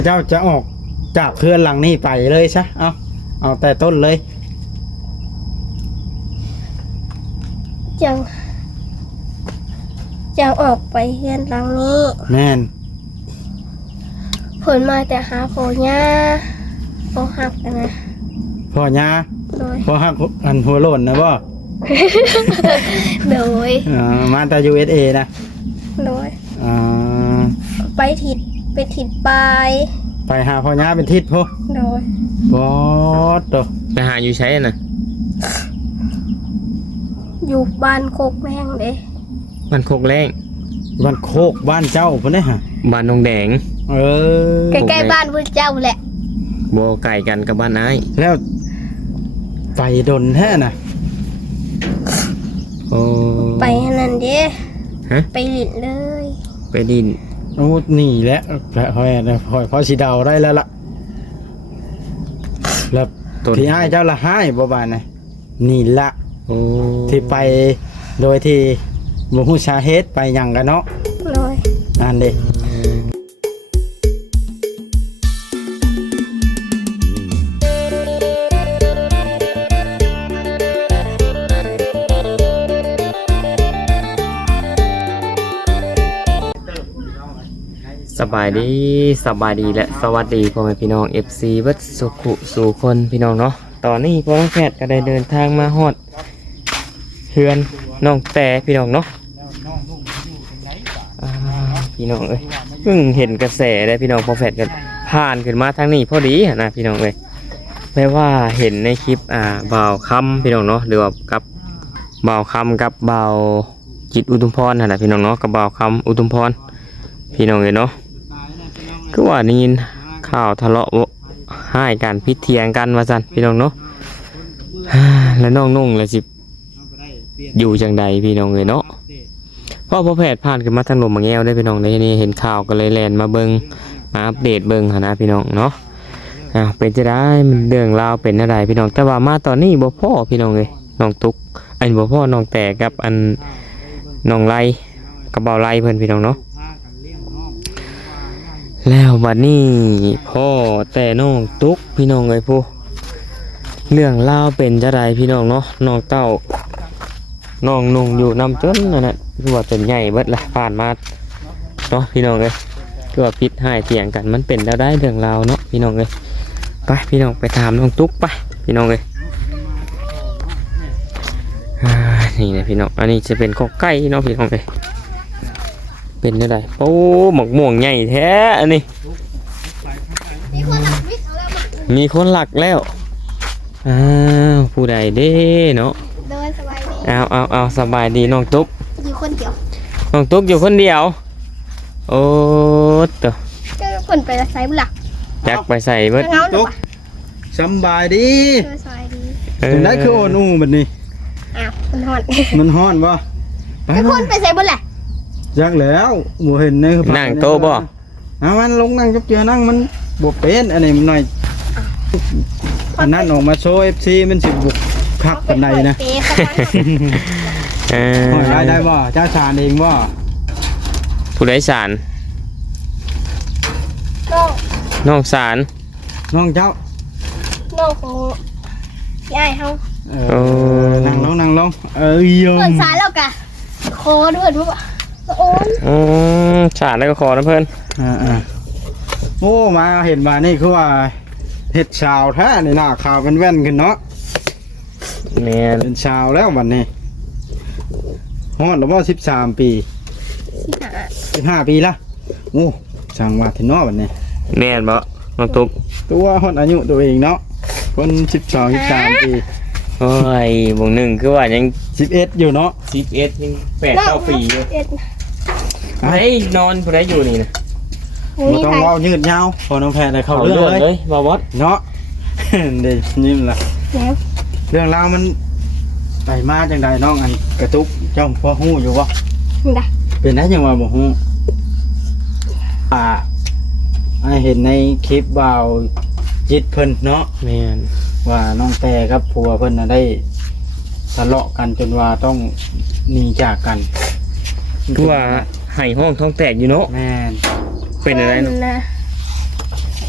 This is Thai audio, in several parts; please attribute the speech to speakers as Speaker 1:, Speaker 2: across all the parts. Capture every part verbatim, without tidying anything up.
Speaker 1: เจ้าจะออกจากเพื่อนหลังนี้ไปเลยซะเอาเอาแต่ต้นเลย
Speaker 2: จังจังออกไปเฮือนหลังนี้
Speaker 1: แม่น
Speaker 2: ผลมาแต่หาโผย่าโผหักกันนะ
Speaker 1: พ่อยา
Speaker 2: โดย
Speaker 1: พ่อหักอันหัวโล้นนะบ่
Speaker 2: โดย
Speaker 1: มาแต่ ยู เอส เอ นะ
Speaker 2: โดยไปถิดไปถิดไป
Speaker 1: ไปหาพ่อยาเป็นทิศพ่อ
Speaker 2: โดย
Speaker 1: บอสตัว
Speaker 3: ไปหาอยู่ใช้น่ะ
Speaker 2: อยู่บ้านโคกแมงเด้
Speaker 3: บ้านโคกแรง
Speaker 1: บ้านโคกบ้านเจ้าเพิ่นได้ฮะ
Speaker 3: บ้านนงแดง
Speaker 1: เออ
Speaker 2: ใกล้ๆบ้านพุ่นเจ้าแหละ
Speaker 3: บ่ไกลกันกับบ้านอ้าย
Speaker 1: แล้วไปดนแท้น่ะ
Speaker 3: โอ้
Speaker 2: ไปนั่นเด้
Speaker 3: ฮะ
Speaker 2: ไปลิ้นเลย
Speaker 3: ไปดิน
Speaker 1: โอ้นี่แหละพอพอพอสิเดาได้แล้วล่ะแล้วที่อ้ายเจ้าละให้บ่บานน่ะนี่ละ
Speaker 3: โอ้
Speaker 1: ที่ไปโดยที่บ่ฮู้สาเหตุไปหยังกันเนาะ
Speaker 2: โดย
Speaker 1: นั่นเด้
Speaker 3: สบายดีสบายดีและสวัสดีพ่อแม่พี่น้อง เอฟ ซี เบิดสุขุสู่คนพี่น้องเนาะตอนนี้พ่อแพทย์ก็ได้เดินทางมาฮอดเฮือนน้องแต่พี่น้องเนาะพี่น้องเอ้ยเพิ่งเห็นกระแสได้พี่น้องพ่อแพทย์ก็ผ่านขึ้นมาทางนี้พอดีนะพี่น้องเอ้ยแปลว่าเห็นในคลิปอ่าบ่าวคำพี่น้องเนาะหรือว่ากับบ่าวคำกับบ่าวจิตอุทุมพรนะพี่น้องเนาะกับบ่าวคำอุทุมพรพี่น้องเอ้ยเนาะก็ว่านี่ข่าวทะเลาะให้กันพิเทียงกันว่าซั่นพี่น้องเนาะแล้วน้องนุ่งแล้วสิอยู่จังใดพี่น้องเอ้ยเนาะพ่อพ่อแพทย์ผ่านขึ้นมาทางลมมาแง้วได้พี่น้องได้นี่เห็นข่าวก็เลยแลนมาเบิ่งมาอัปเดตเบิ่งนะพี่น้องเนาะอ่าเป็นจะได้มันเรื่องราวเป็นอะไรพี่น้องแต่ว่ามาตอนนี้บ่พ่อพี่น้องเอ้ยน้องตุ๊กอันบ่พ่อน้องแต่กับอันน้องไล่กับเบาไล่เพิ่นพี่น้องเนาะแล้วบัดนี้พ่อแต่น้องตุ๊กพี่น้องเอ้ยผู้เรื่องเล่าเป็นจะไรพี่น้องเนาะน้องเต้าน้องนุ่งอยู่นำจนนั่นแหละคือว่าเป็นใหญ่เบิดละผ่านมาเนาะพี่น้องเอ้ยคือว่าพิษให้เถียงกันมันเป็นแล้วได้เรื่องราวเนาะพี่น้องเอ้ยไปพี่น้องไปถามน้องตุ๊กไปพี่น้องเอ้ยนี่นะพี่น้องอันนี้จะเป็นข้อใกล้เนาะพี่น้องเอ้ยเป็นได้โอ้หมกม่วงใหญ่แท้อันนี้มีคนหลักแล้วอ้าวผู้ใดเด้เนาะเอาเอาเอาสบายดีน้องตุ๊ก
Speaker 2: อยู่คนเดียว
Speaker 3: น้องตุ๊กอยู่คนเดียวโอ้ตัว
Speaker 2: คนไปใส่บุหรี่
Speaker 3: จักไปใส่เบิด
Speaker 1: ตุ๊กสบายดี
Speaker 2: สบายดี
Speaker 1: ถึงได้คือโอนูแบบนี้
Speaker 2: อ้าวมันฮ้อน
Speaker 1: มันฮ้อนบ่
Speaker 2: ไปคนไปใส่บุหรี่
Speaker 1: จักแล้วบ่เห็นใน
Speaker 3: นั่งโต๊ะบ่
Speaker 1: เอามันลงนั่งจับเจือนั่งมันบ่เป็นอันนี้มันหน่อยอันนั้นออกมาโชว์ เอฟ ซี มันสิบุกคักปานใดนะ
Speaker 3: เออ
Speaker 1: ได้ได้บ่เจ้าชาญเองบ่
Speaker 3: ผู้ใดสาร
Speaker 2: น้อง
Speaker 3: น้องสาร
Speaker 1: น้องเจ้า
Speaker 2: น้องของยายเฮา
Speaker 1: เออนั่งลงนั่งลงเอ้ย
Speaker 2: เพิ่นสารแล้วกะขอด้วยเพิ่นว่าโอ้ย
Speaker 3: อืมสารแล้วก็ขอนะเพิ่น
Speaker 1: อ่าๆโอ้มาเห็นบ่านี่คือว่าเห็ดชาวแท้นี่หน้าขาวเป็นแว่นขึ้นเนาะ
Speaker 3: แม่น
Speaker 1: เป็นชาวแล้ววันนี้ฮอดแล้วว่าสิบสามปีสิบห้าปีละโอ้ช่างว่าที่นอกวันนี้
Speaker 3: แม่นบ่น้องตุ๊ก
Speaker 1: ตัวฮอดอายุตัวเองเนาะคนสิบสอง สิบสามปี
Speaker 3: โอ้ยบ่งหนึ่งคือว่ายัง
Speaker 1: สิบเอ็ดอยู่เนาะ
Speaker 3: สิบเอ็ดยังแปดเก้าปีอยู่ไอ้นอนผู้ใดอยู่นี่นะ
Speaker 1: บ่ต้องเว้ายืดยาวพอน้องแพทย์ได้เข้าเรื่องเลย
Speaker 3: บ่วัด
Speaker 1: เนาะเด้นี่ล่ะเรื่องราวมันไปมาจังไดน้องอันกระตุกเจ้าพอฮู้อยู่บ่
Speaker 2: ได้
Speaker 1: เป็นได้ยังว่าบ่ฮู้อ่าไอ้เห็นในคลิปบ่าวจิตเพิ่นเนาะ
Speaker 3: แม่น
Speaker 1: ว่าน้องแต่กับผัวเพิ่นน่ะได้ทะเลาะกันจนว่าต้องหนีจากกัน
Speaker 3: คือว่าให้ห้องท้องแตกอยู่เนาะ
Speaker 1: แม่น
Speaker 3: เป็นอะไร
Speaker 2: นะ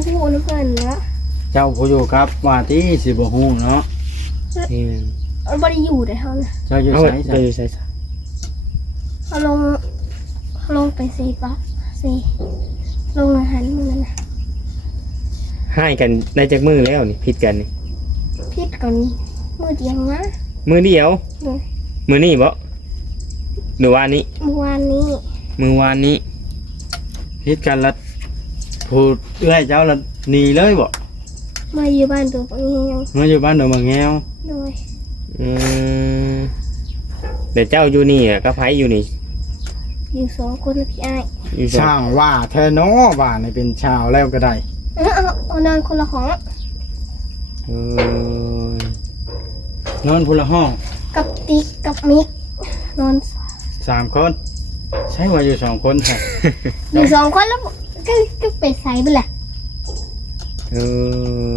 Speaker 2: พูดน้ำเพิ่นแล้ว
Speaker 1: เจ้าผู้อยู่ครับว่าที่สิบ่ฮู้เนาะ
Speaker 3: นี่
Speaker 2: มันบ่ได้อยู่ได้เท่านะ
Speaker 1: เจ้าอยู่
Speaker 3: เอา
Speaker 1: ไส
Speaker 3: ไป
Speaker 1: จ้ะ
Speaker 3: อยู่ใส่ซะ
Speaker 2: เขาลงเขาลงไปสีปะสีลงอาหารมือนะ
Speaker 3: ให้กันได้จากมือแล้วนี่ผิดกันนี่
Speaker 2: พิษก่อนมือเดียวนะ
Speaker 3: มือเดียว
Speaker 2: เลย
Speaker 3: มือนี่บ่หรือว่านี้
Speaker 2: เมื่อวานนี้
Speaker 3: มือวานนี้
Speaker 1: พิดกันละผู้เอื้อยเจ้าละหนีเลยบ่
Speaker 2: มาอยู่บ้านตัวปะเงียว
Speaker 1: มาอยู่บ้านดอกมะแงว
Speaker 2: โดย
Speaker 3: อืมเดี๋ยวเจ้าอยู่นี่อะก็ไผอยู่นี่
Speaker 2: อยู่สองคนนะพี่อ้าย
Speaker 3: อยู่สอ
Speaker 1: ช่าง งว่าแท้เนาะบ้านนี่เป็นชาวแล้วก็ได้
Speaker 2: เอาเอาเอานอนคนละห้อง
Speaker 3: เออน
Speaker 1: อนพุ่นละห้อง
Speaker 2: กับติ๊กกับมิกนอน
Speaker 1: สามคนใช่ว่าอยู่สองคนค่ะ
Speaker 2: อยู่สองคนแล้วก็ก็ไปใส่ไปแหละ
Speaker 3: เออ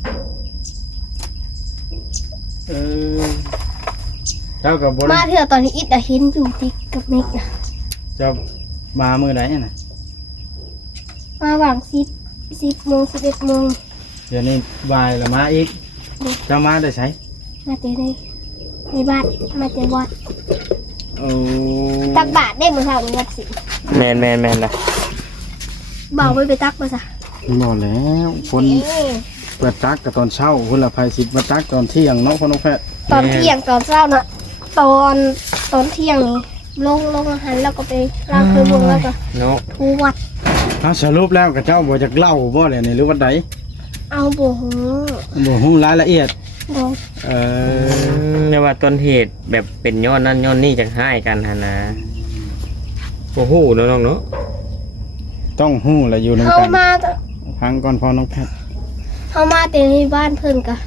Speaker 1: เออเจ้ากับบ
Speaker 2: มาเถอะตอนนี้อิดอะเห็นอยู่ติ๊กกับมิกนะ
Speaker 1: เจ้ามามือไหนน่ะ
Speaker 2: มาหวังสิบสิบโมงสิบเอ็ดโมง
Speaker 1: เดี๋ยวนี้บ่ายละมาอีกเจ้ามาได้ใช้
Speaker 2: มาเจอในในบ้านมาเจอวัด
Speaker 1: โอ้
Speaker 2: ตักบาทได้เมื่อเช้านี้ครับสิ
Speaker 3: แมนแมนแมนละ
Speaker 2: เบาไปไปตักมาซะ
Speaker 1: บอกแล้วคน
Speaker 2: เอ้ย
Speaker 1: เปิดตักกับตอนเช้าคนละภัยสิบมาตักตอนเที่ยงเนาะคนน้องแพทย์
Speaker 2: ตอนเที่ยงตอนเช้านะตอนตอนเที่ยงนี่ลงลงอาหารแล้วก็ไปล้างเครื่องวงแล้วก็
Speaker 3: เนาะ
Speaker 2: ทูวัด
Speaker 1: เอาสรุปแล้วกับเจ้าบ่จากเล่าบ่เลยนี่หรือว่าใด
Speaker 2: เอาโบหู
Speaker 1: บ่ฮู้รายละเอียด
Speaker 2: โบ
Speaker 1: เอ
Speaker 3: อื
Speaker 1: อ
Speaker 3: มเรียกว่าต้นเหตุแบบเป็นย้อนนั่นย้อนนี่จังให้กันฮะนะโอ้โหเนาะน้องเนาะ
Speaker 1: ต้องฮู้และอยู่นำ
Speaker 2: เขา
Speaker 1: กัน
Speaker 2: มา
Speaker 1: พังก่อนพอน้องแพทย์
Speaker 2: เขามาแต่ในบ้านเพิ่นกะ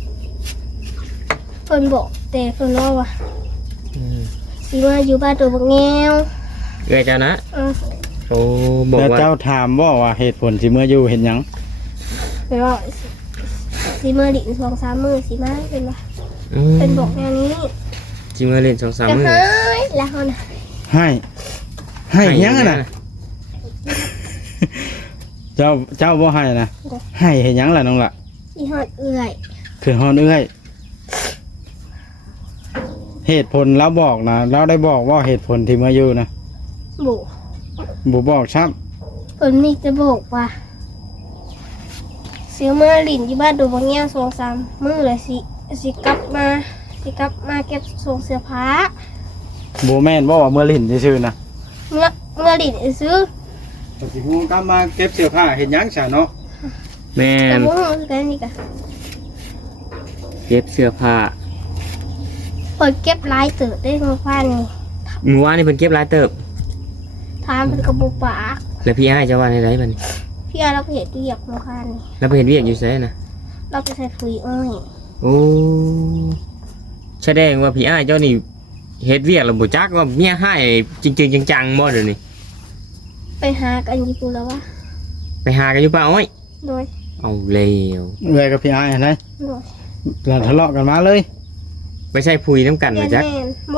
Speaker 2: เพิ่นบอกแต่เพิ่นว่าว่า
Speaker 3: อืม
Speaker 2: สิมาอยู่บ้านตัวบักแงว
Speaker 3: เอ้ยเจ้านะ
Speaker 2: เออ
Speaker 3: โอ้บอก
Speaker 1: แล้ว
Speaker 3: ว่า
Speaker 1: เจ้าถามบ่ว่าเหตุผลสิเมื่ออยู่เห็นหยัง
Speaker 2: แปลว่าสิสิมาดินสองสามมือสิมาเป็นว่า
Speaker 3: อืม
Speaker 2: เป็นบอกแนวนี้
Speaker 3: จิมาเล่นสองสาม
Speaker 2: จะ
Speaker 3: มือ
Speaker 2: หายแล้วเขานะ
Speaker 1: ให้ให้หยังอะน่ะเจ้าเจ้าบ่ให้นะให้เห็นหยังล่ะน้องล่ะ
Speaker 2: อีหอดเอื่อย
Speaker 1: คือฮอนเอ้ยเหตุผลเราบอกนะเราได้บอกว่าเหตุผลที่มาอยู่นะ
Speaker 2: บุ
Speaker 1: บ่บอกชับ
Speaker 2: เพิ่นมีจะบอกว่าซื้อมาดินที่บ้านตัวบักแงวสองสามมือเลยสิสิกลับมาสิกลับมาเก็บส่งเสื้อผ้า
Speaker 1: บ่แม่นบ่ว่าเมื่อลิ้นซื่อๆนะ
Speaker 2: เมื่อเมื่อดินซื้อ
Speaker 1: สิฮู้กลับมาเก็บเสื้อผ้าเฮ็ดหยังซะเนาะ
Speaker 3: แม่
Speaker 2: แต่
Speaker 3: น
Speaker 2: มือคือกันนี่กะ
Speaker 3: เก็บเสื้อผ้า
Speaker 2: เปิดเก็บลายเติร์ดได้มาฟ้านี่
Speaker 3: เมื่อวานนี่เพิ่นเก็บหลายเติบ
Speaker 2: ทามเป็นกระบุปาก
Speaker 3: แล้วพี่อ้ายเจะว่าในไรบัดนี้
Speaker 2: พี่อาเราไปเห็ดเรียกมาฟ้านี่
Speaker 3: แล้วไปเห็นเวียกอยู่ไสนะ
Speaker 2: เราไปใส่ปุ๋ยอ้อย
Speaker 3: โอ้แสดงว่าพี่อ้ายเจ้านี่เฮ็ดเวียกแล้วบ่จักว่าเมียให้จริงๆจังๆบ่เดี๋ยวนี้
Speaker 2: ไปหากันญี่ปุ่นแล้ววะ
Speaker 3: ไปหากันอยู่ป่าอ้อย
Speaker 2: โดย
Speaker 3: เอาแล้ว
Speaker 1: เอื้อยกับพี่อ้ายหั่นนะ
Speaker 2: โดย
Speaker 1: แล้วทะเลาะกันมาเลย
Speaker 3: ไปใช่พุยน้ำกัน
Speaker 2: เรีย
Speaker 3: นะ
Speaker 2: น
Speaker 3: จัก
Speaker 2: แมนโบ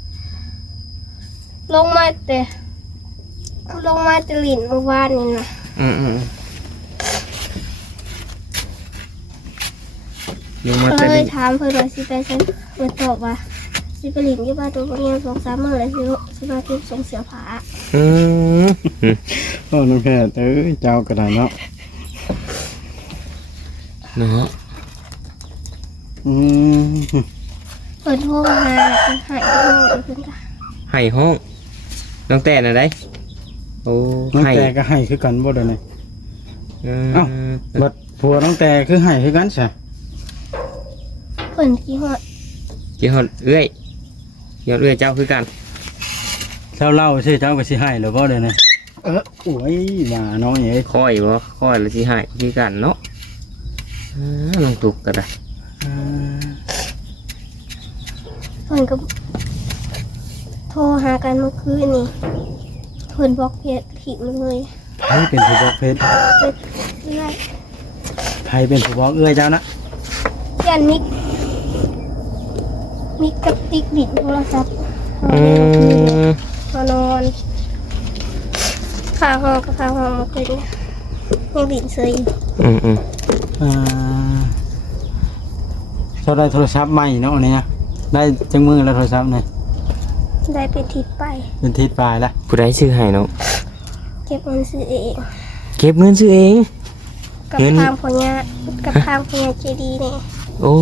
Speaker 2: ลงมาแต่ลงมาจะหลินเมื่อวานนี่นะ
Speaker 3: อืมอืมอยู่มาแต่
Speaker 2: เล
Speaker 3: นี่
Speaker 2: ยถามเพื่อนว่าสิไปฉันเพื่อนตอบว่าสิไปหลินที่บ้านตัวบางอย่างสองสามมื้อแล้วสิสิมาเก็บส่งเสียผ้า
Speaker 3: อืม
Speaker 1: โอ้น้องแพทย์เอ้ยเจ้าก็ได้เนาะ
Speaker 3: เนาะ
Speaker 1: อืม
Speaker 2: เปิดโทรมาหาหายห้องเพื่อนกัน
Speaker 3: ให้ห้องน้องแต่น่ะได้โอ้
Speaker 1: น้อง
Speaker 3: ให้
Speaker 1: แต่ก็ให้คือกันบ่เดี๋ยวนี้
Speaker 3: เอ
Speaker 1: เอ้า
Speaker 3: อ
Speaker 1: บัดผัวน้องแต่คือให้คือกันซะ
Speaker 2: เพื่อนที่หอด
Speaker 3: กี่ฮอดเอื้อยกี่ฮอดเอื้อยเจ้าคือกัน
Speaker 1: เจ้าเล่าสิเจ้าก็สิให้หรือบ่เดี๋ยวนี้เออโอ้ยมาน้องเอ้ย
Speaker 3: ค่อยบ่ค่อยแล้วสิให้คือกันเนาะอ่าน้องตุกก็ได้
Speaker 1: อ่า
Speaker 2: เพื่อนก็โทรหากันเมื่อคืนนี่เพื่อนบล็อกเพจถิ่มเลย
Speaker 1: ไผเป็นผู้บอกเพชร
Speaker 2: เรื่อย
Speaker 1: ไผเป็นผู้บอกเอื้อยเจ้านะ
Speaker 2: ยันมิกมิกกับติ๊กดิดโทรศัพท์
Speaker 3: อืม
Speaker 2: มานอนข้าห้องกับข้าห้องเมื่อคืนนี่ยังดิดเซยอยู่
Speaker 3: อืมอืม
Speaker 1: อ่าเจ้าได้โทรศัพท์ใหม่เนาะเนี่ยได้จังมือแล้วโทรศัพท์เนี่ย
Speaker 2: ได้เป็นทิศไป
Speaker 1: เป็นทิศปลายแล้ว
Speaker 3: ผู้ใดชื่อให้น้อง
Speaker 2: เก็บเงินซื้อเอง
Speaker 3: เก็บเงินซื้อเอง
Speaker 2: กับ
Speaker 3: เงิน
Speaker 2: ทางพญากับทางพญาเจดีย์เนี่ย
Speaker 3: โอ้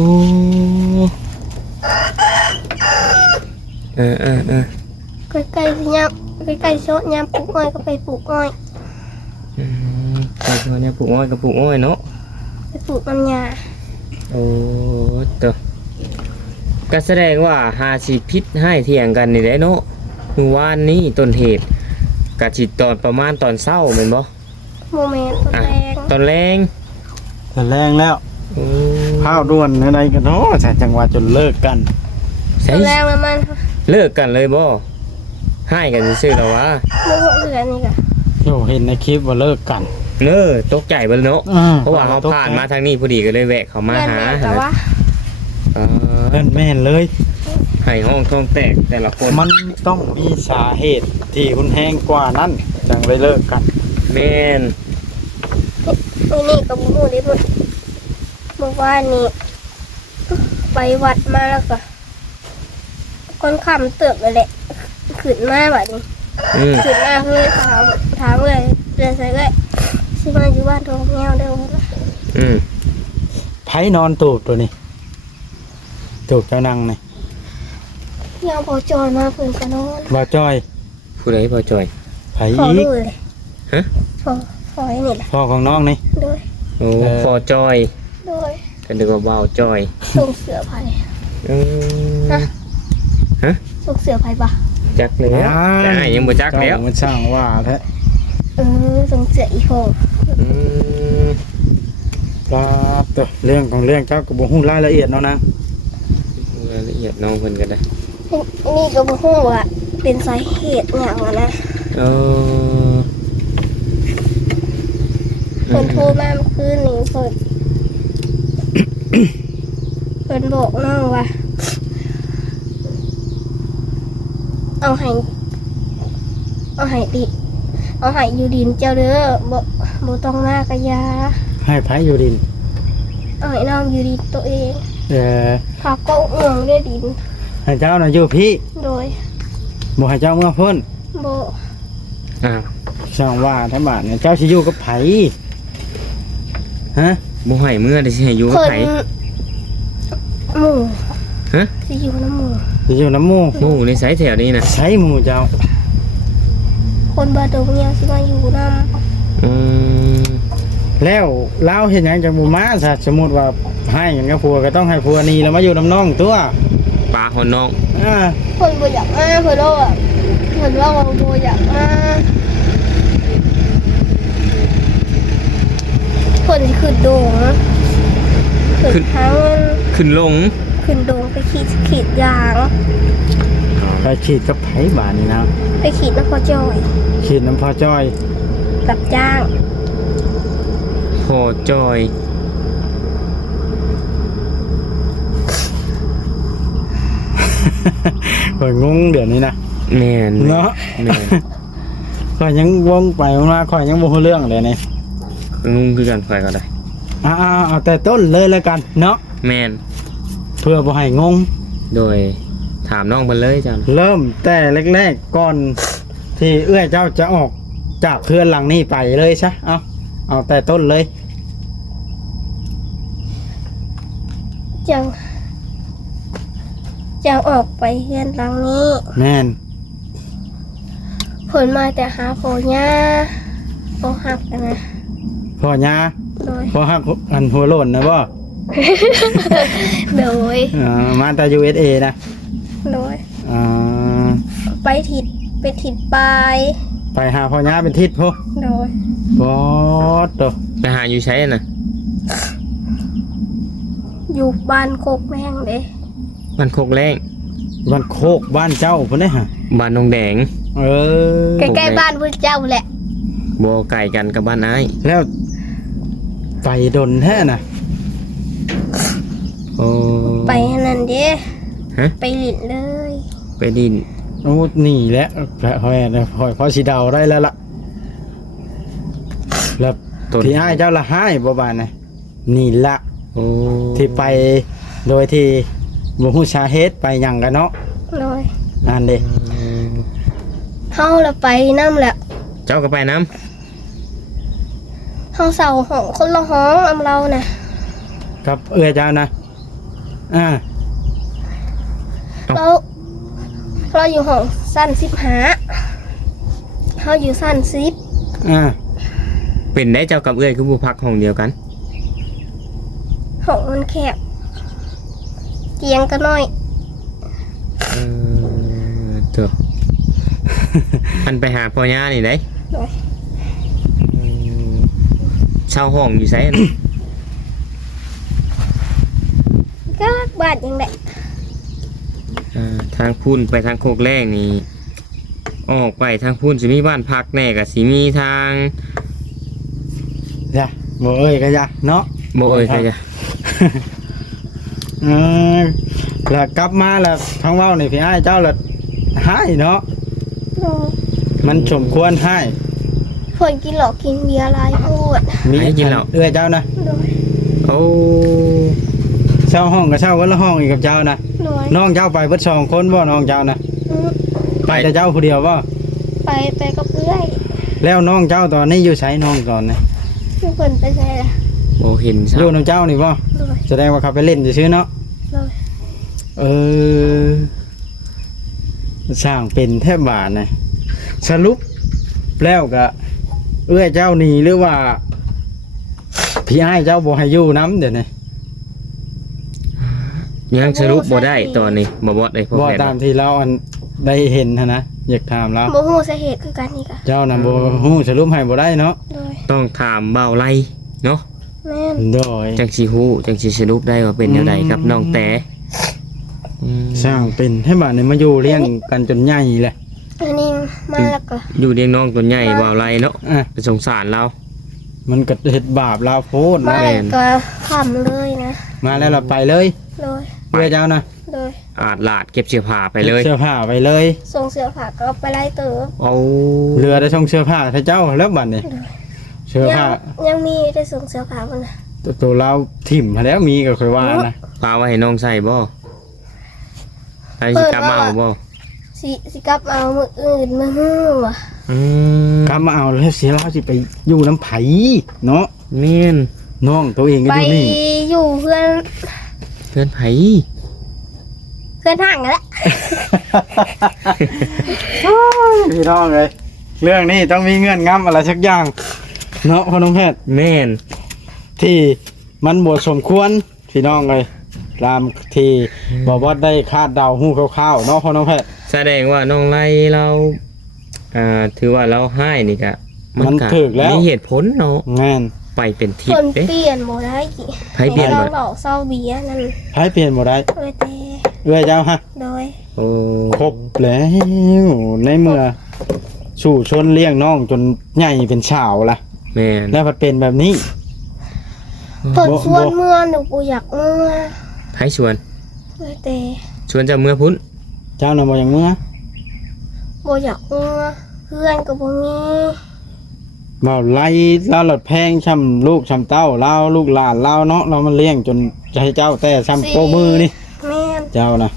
Speaker 3: เออเออเออ
Speaker 2: ใกล้ๆสิยามใกล้ๆโซะยามปลูกอ้อยก็ไปปลูกอ้อย
Speaker 3: อืมใครตัวเนี้ยปลูกอ้อยกับปลูกอ้อยเนาะ
Speaker 2: ไปปลูกน้ำยา
Speaker 3: โอ้ตัวก็แสดงว่าหาสิพิษให้เถียงกันนี่แหละเนาะเมื่อวานนี้ต้นเหตุกะจิตตอนประมาณตอนเช้าแม่นบ่
Speaker 2: โมเมนต์ตัว
Speaker 3: อ่ะ
Speaker 2: แรง
Speaker 3: ตอนแรง
Speaker 1: แต่แรงแล้ว
Speaker 3: อืม
Speaker 1: ข้าวด้วนอะไรกันเนาะแต่จังหวะจนเลิกกัน
Speaker 3: ใช่
Speaker 2: ตัวแรงแล้วมัน
Speaker 3: เลิกกันเลยบ่ให้กันซื่อๆแล้ววะ
Speaker 2: ไม่รู้เรื่องนี่กะ
Speaker 1: โยเห็นในคลิปว่าเลิกกัน
Speaker 3: เน้อตกใจเบิ่เนาะ
Speaker 1: อืม
Speaker 3: เพราะว่าเขาผ่านมาทางนี้พอดีก็เลยแวะเขามา
Speaker 2: เพื่อน
Speaker 3: หา
Speaker 2: แม่แต่ว่า
Speaker 3: เออ
Speaker 1: เพื่อนแม่นเลย
Speaker 3: ให้ห้องท้องแตกแต่ละคน
Speaker 1: มันต้องมีสาเหตุที่รุนแรงกว่านั้นจังเลยเลิกกัน
Speaker 3: แม่น
Speaker 2: ไอ้นี่กับบูได้หมดเมื่อวานนี้ไปวัดมาแล้วก็คนคำเติบเลยแหละขึ้นมาแบบนี้
Speaker 3: อืม
Speaker 2: ขึ้นมาคือถามถามเลยเรียนใส่เลยสิมาอยู่บ้านทองแง้วเด้อวะ
Speaker 3: อืม
Speaker 1: ไผนอนตูบตัวนี้ตูบเจ้านังนี่
Speaker 2: ยามพอจอยมาเพิ่นก็นอน
Speaker 1: บ่จ้อย
Speaker 3: ผู้ใดพอจอย
Speaker 1: ไผ
Speaker 2: พอ
Speaker 1: อีก
Speaker 2: รู้เลย
Speaker 3: ฮะ
Speaker 2: พอพอไอ้นี่แหละ
Speaker 1: พ่อของน้องนี่
Speaker 2: โดย
Speaker 3: โอ้
Speaker 1: เออ
Speaker 3: พอจอย
Speaker 2: โดย
Speaker 3: กันนึกว่าเบาจอย
Speaker 2: ส่งเสือไผ่
Speaker 3: อืม ฮะ
Speaker 2: ส่งเสือไผ่ปะ
Speaker 3: จักแล้วแต่อ้ายยังบ่จักแล้ว
Speaker 1: เจ้ามันช่างว่าแท้
Speaker 2: เออส่งเสืออีโค
Speaker 3: อืม
Speaker 1: ปลาตัวเรื่องของเรื่องเจ้าก็บ่ฮู้รายละเอียดเนาะนะ
Speaker 3: รายละเอียดน้องเพิ่นก็ได้
Speaker 2: นี่ก็บ่ฮู้ว่าเป็นสาเหตุหยังอะนะ
Speaker 3: เออ
Speaker 2: เพิ่นโทรมาเมื่อคืนนี้เพิ่น เพิ่นบอกน้องว่า เอาให้เอาให้ดิเอาให้อยู่ดินเจ้าเด้อบ่บ่ต้องมากะยา
Speaker 1: ให้ไผอยู่ดิน
Speaker 2: เอาให้น้องอยู่ดินตัวเอง
Speaker 1: เอ่อ
Speaker 2: พาก็เมืองได้ดิน
Speaker 1: ให้เจ้าน่ะอยู่พี่
Speaker 2: โดย
Speaker 1: บ่ให้เจ้าเมื่อพ้น
Speaker 2: บ่
Speaker 3: อ้าว
Speaker 1: ช่างว่าถ้าบาดเนี่ยเจ้าสิอยู่กับไผฮะ
Speaker 3: บ่ให้เมื่อได้สิให้อยู่กับ
Speaker 2: เพิ่น
Speaker 3: ไผ
Speaker 2: หมู่
Speaker 3: ฮะ
Speaker 2: สิอยู่น้ำหมู่
Speaker 1: สิอยู่น้ำหมู่
Speaker 3: หมู่ในสายแถวนี้น่ะ
Speaker 1: ใช้หมู่เจ้า
Speaker 2: คนบาดงเนี่ยสิมาอยู่นำ
Speaker 3: อืม
Speaker 1: แล้วลาวเฮ็ดหยังจังบ่มาซะสมมุติว่าให้หยังกับผัวก็ต้องให้ผัวหนี่แล้วมาอยู่น้ำน้องตัว
Speaker 3: ปลาหอนน้อง
Speaker 1: อ่า
Speaker 2: เพิ่นบ่อยากมาเพิ่นว่าแบบเพิ่นว่าบ่อยากมาเพิ่นสิขึ้นโดงขึ้นทางมัน
Speaker 3: ขึ้นลง
Speaker 2: ขึ้นโดงไปขีดขีดยาง
Speaker 1: ไปขีดกับไผบาดนี่นะ
Speaker 2: ไปขีดน้ำพอจอย
Speaker 1: ขีดน้ำพอจ้อย
Speaker 2: กับจ้าง
Speaker 3: พอจอย
Speaker 1: ข่อยงงเดี๋ยวนี้นะ
Speaker 3: แม่น
Speaker 1: เนาะ
Speaker 3: แม่น
Speaker 1: ข่อยยังวงไปวนมาข่อยยังบ่รู้เรื่องเลยนี่
Speaker 3: งงคือกันข่อยก็ได้
Speaker 1: อ่าๆเอาแต่ต้นเลยแล้วกันเนาะ
Speaker 3: แม่น
Speaker 1: เพื่อบ่ให้งง
Speaker 3: โดยถามน้องเพิ่นเลยจ้ะ
Speaker 1: เริ่มแต่แรกๆก่อนที่เอื้อยเจ้าจะออกจากเพื่อนหลังนี้ไปเลยซะเอาเอาแต่ต้นเลย
Speaker 2: จังจังออกไปเฮือนหลังนี้
Speaker 1: แม่น
Speaker 2: เพิ่นมาแต่หาพ่อย่าบ่ฮักกันนะ
Speaker 1: พ่อยา
Speaker 2: โดย
Speaker 1: พ่อฮักอันหัวโล้นนะบ่
Speaker 2: โดย
Speaker 1: อ่ามาแต่ ยู เอส เอ นะ
Speaker 2: โดย
Speaker 1: อ่า
Speaker 2: ไปถิดไปถิดปลาย
Speaker 1: ไปหาพ่อยาเป็นทิศพ่อ
Speaker 2: โดย
Speaker 1: บอสตัว
Speaker 3: ไปหาอยู่ใช้น่ะ
Speaker 2: อยู่บ้านโคกแมงเด้
Speaker 3: บ้านโคกแรง
Speaker 1: บ้านโคกบ้านเจ้าพุ่นเด้ฮะ
Speaker 3: บ้านนงแดง
Speaker 1: เออ
Speaker 2: ใกล้ๆบ้านพุ่นเจ้าแหละ
Speaker 3: บ่ไก่กันกับบ้านอ้าย
Speaker 1: แล้วไปดนแท้น่ะ
Speaker 3: โอ้
Speaker 2: ไปอันนั่นเด้
Speaker 3: ฮะ
Speaker 2: ไปหลินเลย
Speaker 3: ไปดิน
Speaker 1: โอ้หนี่แหละพอยพอยพอสิเดาได้แล้วล่ะแล้ว
Speaker 3: ต้น
Speaker 1: ที่อ้ายเจ้าละหายบ่บานนะนี่ละ
Speaker 3: โอ้
Speaker 1: ที่ไปโดยที่บ่ฮู้สาเหตุไปหยังกันเนาะ
Speaker 2: โดย
Speaker 1: นั่นเด้
Speaker 2: เฮาละไปนำแหละ
Speaker 3: เจ้าก็ไปน้
Speaker 2: เฮาเศร้าห้องคนละห้องอำเราน่ะ
Speaker 1: กับเอื้อเจ้านะอ่า
Speaker 2: เราเราอยู่ห้องสั้นสิบห้าเฮาอยู่สั้นสิบ
Speaker 1: อ่า
Speaker 3: ำเป็นได้เจ้ากับเอื้อยคือผู้พักห้องเดียวกัน
Speaker 2: ห้องมันแคบเตียงก็น้อย
Speaker 3: เออเถอะ อันไปหาพ่อย่านี่ได้
Speaker 2: โดย
Speaker 3: อืมเช่าห้องอยู่ไสอัน
Speaker 2: ก็บาดยังไง
Speaker 3: อ่าทางพุ่นไปทางโคกแรกนี่ออกไปทางพุ่นสิมีบ้านพักแน่กับสิมีทาง
Speaker 1: จ้ะบ่เอ้ยก็จ้ะเนาะ
Speaker 3: โบเอ้ยใครจะ
Speaker 1: เออแล้วกลับมาแล้วท้องเว้านี่พี่อ้ายเจ้าละหายเนาะ
Speaker 2: โดย
Speaker 1: มันสมควรให้
Speaker 2: เพิ่นกินเหล้ากินเบียร์หลายโพด
Speaker 1: มีเอื้อเจ้านะ
Speaker 2: โดย
Speaker 3: โอ้
Speaker 1: เช่าห้องก็เช่าวันละห้องอีกกับเจ้านะ
Speaker 2: โดย
Speaker 1: น้องเจ้าไปเบิดสองคนบ่น้องเจ้านะ
Speaker 2: อืม
Speaker 1: ไปแต่เจ้าผู้เดียวบ่
Speaker 2: ไปไปกับเอื้อย
Speaker 1: แล้วน้องเจ้าตอนนี้อยู่ไสน้องก่อนนะ
Speaker 2: คือเพิ่นไปใช่ล่ะ
Speaker 3: โบเห็น
Speaker 1: อ
Speaker 3: ซะ
Speaker 1: ยู่น้ำเจ้านี่บ่
Speaker 2: โดย
Speaker 1: แสดงว่าเขาไปเล่นซื่อๆเนาะ
Speaker 2: โดย
Speaker 1: เออสร้างเป็นแทบบาทนะสรุปแล้วก็เอื้อเจ้านี่หรือว่าพี่อ้ายเจ้าบ่ให้อยู่น้ำเดี๋ยวนี้
Speaker 3: ยังสรุปบ่ได้ตอนนี้บ่บ่ได้พ่อ
Speaker 1: บ่
Speaker 3: แม่
Speaker 1: ตามที่เราอันได้เห็นหั้นนะอยากถามเรา
Speaker 2: บ่ฮู้สาเหตุคือกันนี่กะ
Speaker 1: เจ้าน่ะบ่ฮู้สรุปให้บ่ได้เนาะ
Speaker 2: โดย
Speaker 3: ต้องถามเบาไล่เนาะ
Speaker 2: แม่น
Speaker 1: โดย
Speaker 3: จังสิฮู้จังสิสรุปได้ว่าเป็นแนวใดกับน้องแต่อืม
Speaker 1: สร้างเป็นให้บ้านนี่มาอยู่เลี้ยงกันจนใหญ่แหละ
Speaker 2: อันนี้มาแล้วก็
Speaker 3: อยู่เลี้ยงน้องตัวใหญ่เบาไล่เนาะ
Speaker 1: อ่ะ
Speaker 3: ไปสงสารเรา
Speaker 1: มันก็เฮ็ดบาปลาวโพด
Speaker 2: มา
Speaker 1: นะ
Speaker 3: แม่น
Speaker 2: ก็ขำเลยนะ
Speaker 1: มาแล้วเราไปเลย
Speaker 2: โดย
Speaker 1: เอื้อเจ้านะ
Speaker 2: โดย
Speaker 3: อาจลาดเก็บเสื้อผ้าไปเลย
Speaker 1: เสื้อผ้าไปเลย
Speaker 2: ส่งเสื้อผ้าก็ไปไล่เติบ
Speaker 3: เอา
Speaker 1: เรือได้ส่งเสื้อผ้าให้เจ้าแล้วบัดนี้เสื้อ
Speaker 2: ยั
Speaker 1: ผ้า
Speaker 2: ยังมีได้ส่งเสื้อผ้าบ่นะ
Speaker 1: ตัวตัวเราถิ่มมาแล้วมีก็ค่อยว่านะ
Speaker 3: ปลาไว้ให้น้องใส่บ่ไอ้สิกลับมาเอาบ่
Speaker 2: สิสิกลับเอามื้ออื่นมาฮู้ว่ะ
Speaker 3: อืม
Speaker 1: กลับมาเอาแล้วเสียเราสิไปอยู่น้ำไผเนาะ
Speaker 3: แม่น
Speaker 1: น้องตัวเองก็
Speaker 2: ไป
Speaker 1: อยู่นี่
Speaker 2: อยู่เพื่อน
Speaker 3: เพื่อนไผ
Speaker 2: เพื่อนห่างกันแหละ
Speaker 1: พี่น้องเลยเรื่องนี้ต้องมีเงื่อนงำอะไรสักอย่างเนาะพ่อน้องแพทย์
Speaker 3: แม่น
Speaker 1: ที่มันบทสมควรพี่น้องเลยตามที่บอกว่าได้คาดเดาหู้คร่าวๆเนาะพ่อน้องแพทย์
Speaker 3: แสดงว่าน้องไล่เราอ่าถือว่าเราให้นี่ก็
Speaker 1: มัน
Speaker 3: ก็
Speaker 1: ถูกแล้ว
Speaker 3: มีเหตุผลเนาะ
Speaker 1: งาน
Speaker 3: ไปเป็นทิศ
Speaker 2: คน
Speaker 3: เด้
Speaker 2: เปลี่ยนบ่ได้กี่
Speaker 3: ไผเปลี่ยน
Speaker 2: เรา
Speaker 3: บ่
Speaker 2: เหล่าเศร้าเบียร์นั่น
Speaker 1: ไผเปลี่ยนบ่ได้
Speaker 2: เลยแต่
Speaker 1: เอื้อยเจ้าฮะ
Speaker 2: โดย
Speaker 3: โอ้
Speaker 1: ครบแล้วในเมื่อสู่ชนเลี้ยงน้องจนใหญ่เป็นชาวละ
Speaker 3: แม่น
Speaker 1: แล้วมันเป็นแบบนี้
Speaker 2: เปิด
Speaker 1: บ่
Speaker 2: ชวน
Speaker 1: บ่
Speaker 2: เมื่อหนูกูอยากเมื่อ
Speaker 3: ไผชวน
Speaker 2: เลยแต่
Speaker 3: ชวนจะเมื่อพุ่น
Speaker 1: เจ้าน่ะบ่อย่างเมื่อ
Speaker 2: บ่อยากเมื่อเพื่อนก็บ่มี
Speaker 1: บ่ไล่เล่าหลดแพงช้ำลูกช้ำเต้าเล่าลูกหลานเล่าเนาะเรามันเลี้ยงจนจะให้เจ้าแต่ช้ำโปมือนี่
Speaker 2: แม่น
Speaker 1: เจ้านะ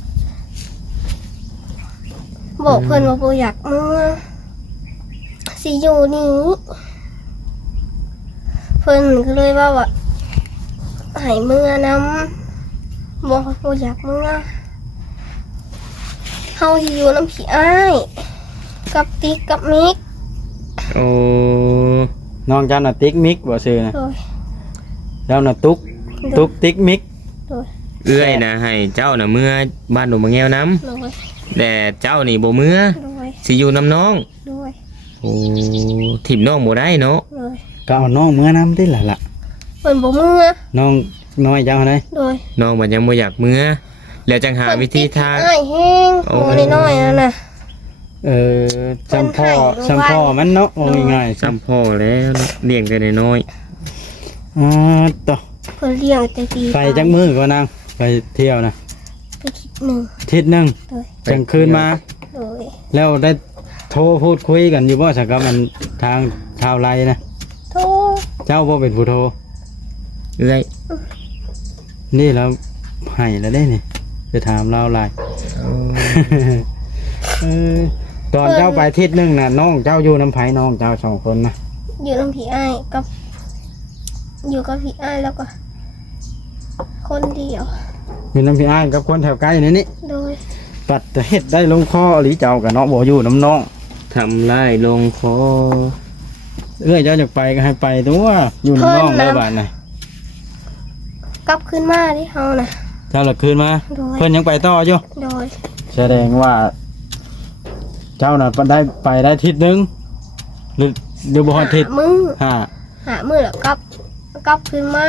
Speaker 2: บอกเพิ่นว่าบ่อยากเมื่อสิอยู่นี่เพิ่นก็เลยว่าว่าให้เมื่อนำบอกว่าบ่อยากเมื่อเฮาสิอยู่น้ำพี่อ้ายกับติ๊กกับมิก
Speaker 3: โอ้
Speaker 1: น้องเจ้าน่ะติ๊กมิกบ่ซื้อนะ
Speaker 2: โดย
Speaker 1: เจ้าน่ะตุ๊กตุ๊กติ๊กมิก
Speaker 2: โดย
Speaker 3: เอื้อยนะให้เจ้าน่ะเมื่อบ้านหนูมาแง้วน้
Speaker 2: โดย
Speaker 3: ำแต่เจ้านี่บ่เมื่อ
Speaker 2: โดย
Speaker 3: สิอยู่น้ำน้อง
Speaker 2: โดย
Speaker 3: โอ้ถิ่มน้องบ่ได้เนาะ
Speaker 2: โดย
Speaker 1: ก็เอาน้องเมื่อน้ำได้ล่ะล่ะ
Speaker 2: เพิ่นบ่เมื่อ
Speaker 1: น้องน้อยเจ้าไหน
Speaker 2: โดย
Speaker 3: น้องมันยังบ่อยากเมื่อแล้วจังหาวิธีทาง
Speaker 2: เพิ่นติดอ้ายแห้ง
Speaker 3: โอ้
Speaker 2: โอ้น้อยๆนั่นน่ะ
Speaker 1: เออจำพ่อ
Speaker 2: เพิ่นให้
Speaker 1: จำพ่อมันเนาะโอ้ยง่ายๆ
Speaker 3: ซ้ำพ่อแล้วเลี้ยงแต่น้อย
Speaker 1: อ่าต่อ
Speaker 2: เพิ่นเลี้ยงแต่ปี
Speaker 1: ไปจักมือก็นางไปเที่ยวนะ
Speaker 2: ไปคิดหนึ่ง
Speaker 1: ทิศหนึง
Speaker 2: โดย
Speaker 1: กลางคืนมา
Speaker 2: โดย
Speaker 1: แล้วได้โทรพูดคุยกันอยู่บ่สักกับมันทางชาวไรนะ
Speaker 2: โทร
Speaker 1: เจ้าบ่เป็นผู้โทร
Speaker 3: เอ้ย
Speaker 1: นี่แล้วให้แล้วได้นี่จะถามเราหลายเออตอนเจ้าไปทิศหนึงน่ะน้องเจ้าอยู่น้ำไผน้องเจ้าสองคนนะ
Speaker 2: อยู่น้ำผีอ้ายกับ อยู่กับผีอ้ายแล้วก็ คนเดียว
Speaker 1: อยู่น้ำพี่อ้ายกับคนแถวใกล้นี่นี่
Speaker 2: โดย
Speaker 1: ปัดแต่เฮ็ดได้ลงคอหรือเจ้ากับเนาะบ่อยู่น้ำน้อง
Speaker 3: ทำลายลงคอ
Speaker 1: เอ้ยเจ้าอยากไปก็ให้ไปตัวอยู่น้ำน้องได้บาดน่ะ
Speaker 2: กลับขึ้นมาที่เฮานะ
Speaker 1: เจ้าละคืนมา
Speaker 2: โดย
Speaker 1: เพิ่นยังไปต่ออยู่
Speaker 2: โดย
Speaker 1: แสดงว่า เจ้าน่ะได้ไปได้ทิศหนึงหรือหรือบ่ฮอดทิศ
Speaker 2: หามือ
Speaker 1: ห้า
Speaker 2: หามือแล้วกลับ กลับขึ้นมา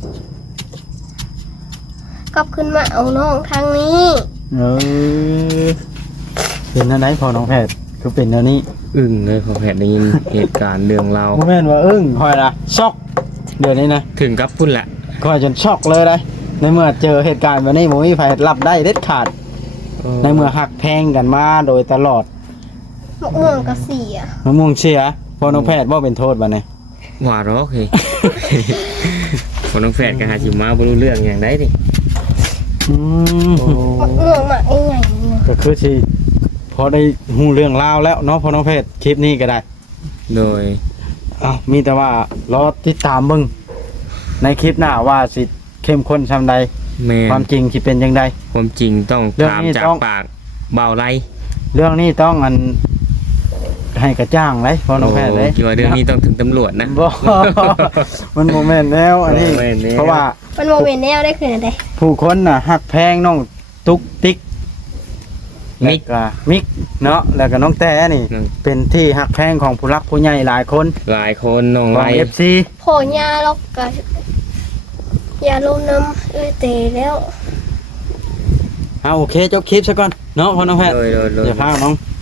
Speaker 2: กลับขึ้นมาเอาน้องทางนี้
Speaker 1: เออเป็นอันไหนพอน้องแพทย์คือเป็นอันนี้
Speaker 3: อึ้งเลยพอแพทย์ได้ยินเหตุการณ์เรื่องเรา
Speaker 1: บ่แม่นว่าอึ้งค่อยละช็อกเดี๋ยวนี้นะ
Speaker 3: ถึงกับพุ่นละ
Speaker 1: ค่อยจนช็อกเลยได้ในเมื่อเจอเหตุการณ์แบบนี้บ่มีใครรับได้เด็ดขาด ในเมื่อหักแพงกันมาโดยตลอด
Speaker 2: มะม่วงกระเสีย
Speaker 1: มะม่วงเชียพอน้องแพทย์บ่เป็นโทษบัดนี้
Speaker 3: ว่าร้อกเฮ้ย คนน้องแฝดกับหาชิมาบ่รู้เรื่องอย่างใดดิ
Speaker 1: อืม
Speaker 2: มะม่วงมาไอ้ใหญ่เนี่ย
Speaker 1: ก็คือที่พอได้ฮู้เรื่องราวแล้วเนาะพอน้องแพทย์คลิปนี้ก็ได้
Speaker 3: โดย
Speaker 1: อ้าวมีแต่ว่ารอติดตามเบิ่งในคลิปหน้าว่าสิเข้มข้นซำใด
Speaker 3: แม่
Speaker 1: ความจริงสิเป็นจังได
Speaker 3: ความจริงต้อง
Speaker 1: เรื่อง
Speaker 3: ถาม
Speaker 1: นี้
Speaker 3: จาก
Speaker 1: ต้อง
Speaker 3: ปากเบาไร
Speaker 1: เรื่องนี้ต้องอันให้กระจ่างเลยพอน้องแพทย์เลย
Speaker 3: คิดว่าเรื่องนี้ต้องถึงตำรวจนะ
Speaker 1: บ่ มันโมเมนต์แล้วอันนี้
Speaker 3: บ่แม่นแล้ว
Speaker 1: เพราะว่า
Speaker 2: มันโมเมนต์แนวได้คืออะไร
Speaker 1: ผู้คนน่ะหักแพงน้องตุ๊กติ๊ก
Speaker 3: มิก
Speaker 1: แล้วก็มิกเนาะแล้วก็น้องแต่นี่
Speaker 3: อืม
Speaker 1: เป็นที่หักแพงของผู้รักผู้ใหญ่หลายคน
Speaker 3: หลายคนน้อง
Speaker 1: ข
Speaker 3: ไร
Speaker 1: อง เอฟ ซี
Speaker 2: โผยาล็อกกับยาลมน้ำเอ้ยเตะแล้ว
Speaker 1: เอาโอเคจบคลิปซะก่อนเนาะพอน้องแพทย์
Speaker 3: โดยโดยโดย
Speaker 1: อย่าพาน้อง